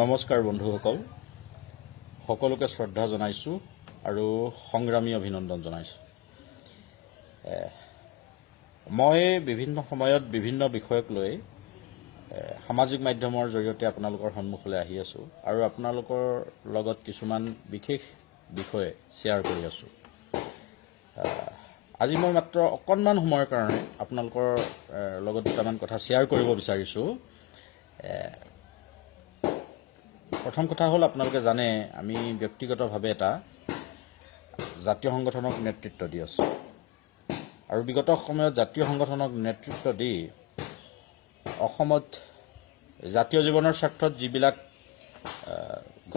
নমস্কাৰ বন্ধুসকল, সকলোকে শ্ৰদ্ধা জনাইছোঁ আৰু সংগ্ৰামী অভিনন্দন জনাইছোঁ। মই বিভিন্ন সময়ত বিভিন্ন বিষয়ক লৈ সামাজিক মাধ্যমৰ জৰিয়তে আপোনালোকৰ সন্মুখলৈ আহি আছোঁ আৰু আপোনালোকৰ লগত কিছুমান বিশেষ বিষয় শ্বেয়াৰ কৰি আছোঁ। আজি মই মাত্ৰ অকণমান সময়ৰ কাৰণে আপোনালোকৰ লগত দুটামান কথা শ্বেয়াৰ কৰিব বিচাৰিছোঁ। প্ৰথম কথা হ'ল, আপোনালোকে জানে আমি ব্যক্তিগতভাৱে এটা জাতীয় সংগঠনক নেতৃত্ব দি আছোঁ আৰু বিগত সময়ত জাতীয় সংগঠনক নেতৃত্ব দি অসমত জাতীয় জীৱনৰ স্বাৰ্থত যিবিলাক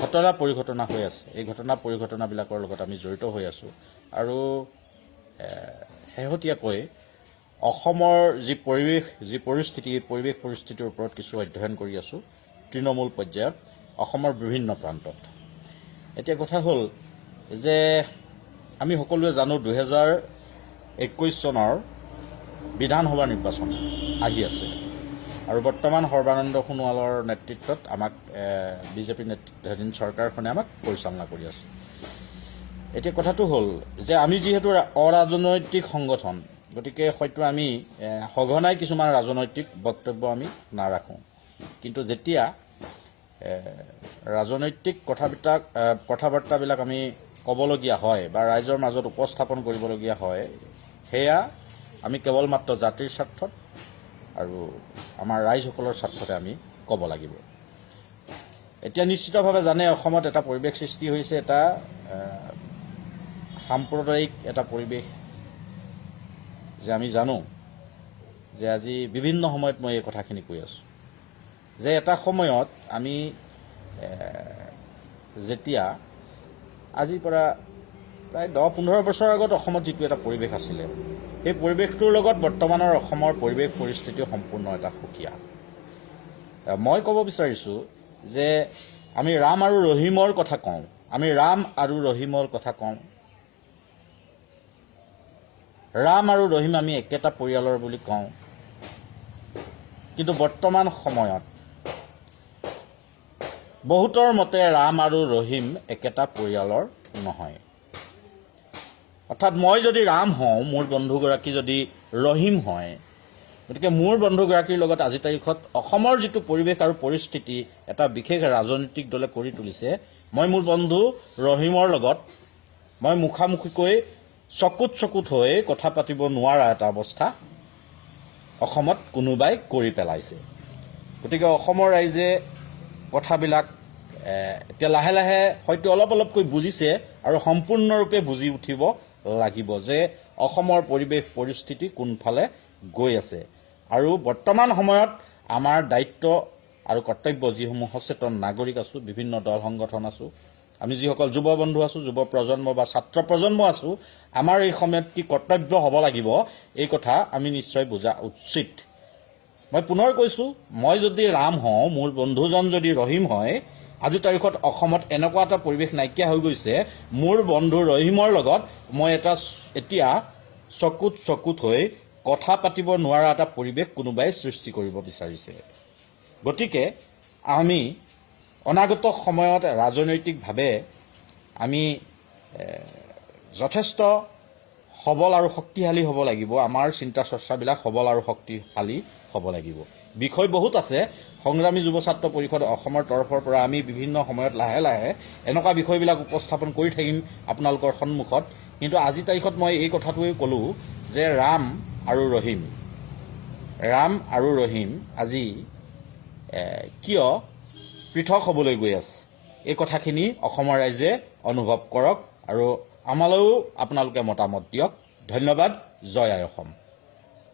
ঘটনা পৰিঘটনা হৈ আছে, এই ঘটনা পৰিঘটনাবিলাকৰ লগত আমি জড়িত হৈ আছোঁ আৰু শেহতীয়াকৈ অসমৰ যি পৰিৱেশ, যি পৰিস্থিতি, এই পৰিৱেশ পৰিস্থিতিৰ ওপৰত কিছু অধ্যয়ন কৰি আছোঁ তৃণমূল পৰ্যায়ত অসমৰ বিভিন্ন প্ৰান্তত। এতিয়া কথা হ'ল যে আমি সকলোৱে জানো 2021 চনৰ বিধানসভা নিৰ্বাচন আহি আছে আৰু বৰ্তমান সৰ্বানন্দ সোণোৱালৰ নেতৃত্বত আমাক বিজেপি নেতৃত্বাধীন চৰকাৰখনে আমাক পৰিচালনা কৰি আছে। এতিয়া কথাটো হ'ল যে আমি যিহেতু অৰাজনৈতিক সংগঠন, গতিকে হয়তো আমি সঘনাই কিছুমান ৰাজনৈতিক বক্তব্য আমি নাৰাখোঁ, কিন্তু যেতিয়া ৰাজনৈতিক কথাবাৰ্তাবিলাক আমি ক'বলগীয়া হয় বা ৰাইজৰ মাজত উপস্থাপন কৰিবলগীয়া হয়, সেয়া আমি কেৱল মাত্ৰ জাতিৰ স্বাৰ্থত আৰু আমাৰ ৰাইজসকলৰ স্বাৰ্থতে আমি ক'ব লাগিব। এতিয়া নিশ্চিতভাৱে জানে অসমত এটা পৰিৱেশ সৃষ্টি হৈছে, এটা সাম্প্ৰদায়িক এটা পৰিৱেশ, যে আমি জানো যে আজি বিভিন্ন সময়ত মই এই কথাখিনি কৈ আছোঁ যে এটা সময়ত আমি যেতিয়া আজিৰ পৰা প্ৰায় 10-15 বছৰ আগত অসমত যিটো এটা পৰিৱেশ আছিলে, সেই পৰিৱেশটোৰ লগত বৰ্তমানৰ অসমৰ পৰিৱেশ পৰিস্থিতি সম্পূৰ্ণ এটা সুকীয়া। মই ক'ব বিচাৰিছোঁ যে আমি ৰাম আৰু ৰহিমৰ কথা কওঁ, ৰাম আৰু ৰহিম আমি একেটা পৰিয়ালৰ বুলি কওঁ, কিন্তু বৰ্তমান সময়ত বহুতৰ মতে ৰাম আৰু ৰহিম একেটা পৰিয়ালৰ নহয়। অৰ্থাৎ মই যদি ৰাম হওঁ, মোৰ বন্ধুগৰাকী যদি ৰহিম হয়, গতিকে মোৰ বন্ধুগৰাকীৰ লগত আজি তাৰিখত অসমৰ যিটো পৰিৱেশ আৰু পৰিস্থিতি এটা বিশেষ ৰাজনৈতিক দলে কৰি তুলিছে, মই মোৰ বন্ধু ৰহিমৰ লগত মই মুখামুখিকৈ চকুত হৈ কথা পাতিব নোৱাৰা এটা অৱস্থা অসমত কোনোবাই কৰি পেলাইছে। গতিকে অসমৰ ৰাইজে কথাবিলাক এতিয়া লাহে লাহে হয়তো অলপকৈ বুজিছে আৰু সম্পূৰ্ণৰূপে বুজি উঠিব লাগিব যে অসমৰ পৰিৱেশ পৰিস্থিতি কোনফালে গৈ আছে আৰু বৰ্তমান সময়ত আমাৰ দায়িত্ব আৰু কৰ্তব্য, যিসমূহ সচেতন নাগৰিক আছোঁ, বিভিন্ন দল সংগঠন আছোঁ, আমি যিসকল যুৱ বন্ধু আছোঁ, যুৱ প্ৰজন্ম বা ছাত্ৰ প্ৰজন্ম আছোঁ, আমাৰ এই সময়ত কি কৰ্তব্য হ'ব লাগিব, এই কথা আমি নিশ্চয় বুজা উচিত। মই পুনৰ কৈছোঁ, মই যদি ৰাম হওঁ, মোৰ বন্ধুজন যদি ৰহিম হয়, আজিৰ তাৰিখত অসমত এনেকুৱা এটা পৰিৱেশ নাইকিয়া হৈ গৈছে, মোৰ বন্ধু ৰহিমৰ লগত মই এতিয়া চকুত হৈ কথা পাতিব নোৱাৰা এটা পৰিৱেশ কোনোবাই সৃষ্টি কৰিব বিচাৰিছে। গতিকে আমি অনাগত সময়ত ৰাজনৈতিকভাৱে আমি যথেষ্ট সবল আৰু শক্তিশালী হ'ব লাগিব। আমাৰ চিন্তা চৰ্চাবিলাক সবল আৰু শক্তিশালী হ'ব লাগিব। বিষয় বহুত আছে। সংগ্ৰামী যুৱ ছাত্ৰ পৰিষদ অসমৰ তৰফৰ পৰা আমি বিভিন্ন সময়ত লাহে লাহে এনেকুৱা বিষয়বিলাক উপস্থাপন কৰি থাকিম আপোনালোকৰ সন্মুখত, কিন্তু আজি তাৰিখত মই এই কথাটোৱে ক'লোঁ যে ৰাম আৰু ৰহিম আজি কিয় পৃথক হ'বলৈ গৈ আছে, এই কথাখিনি অসমৰ ৰাইজে অনুভৱ কৰক আৰু আমালৈও আপোনালোকে মতামত দিয়ক। ধন্যবাদ। জয় আই অসম।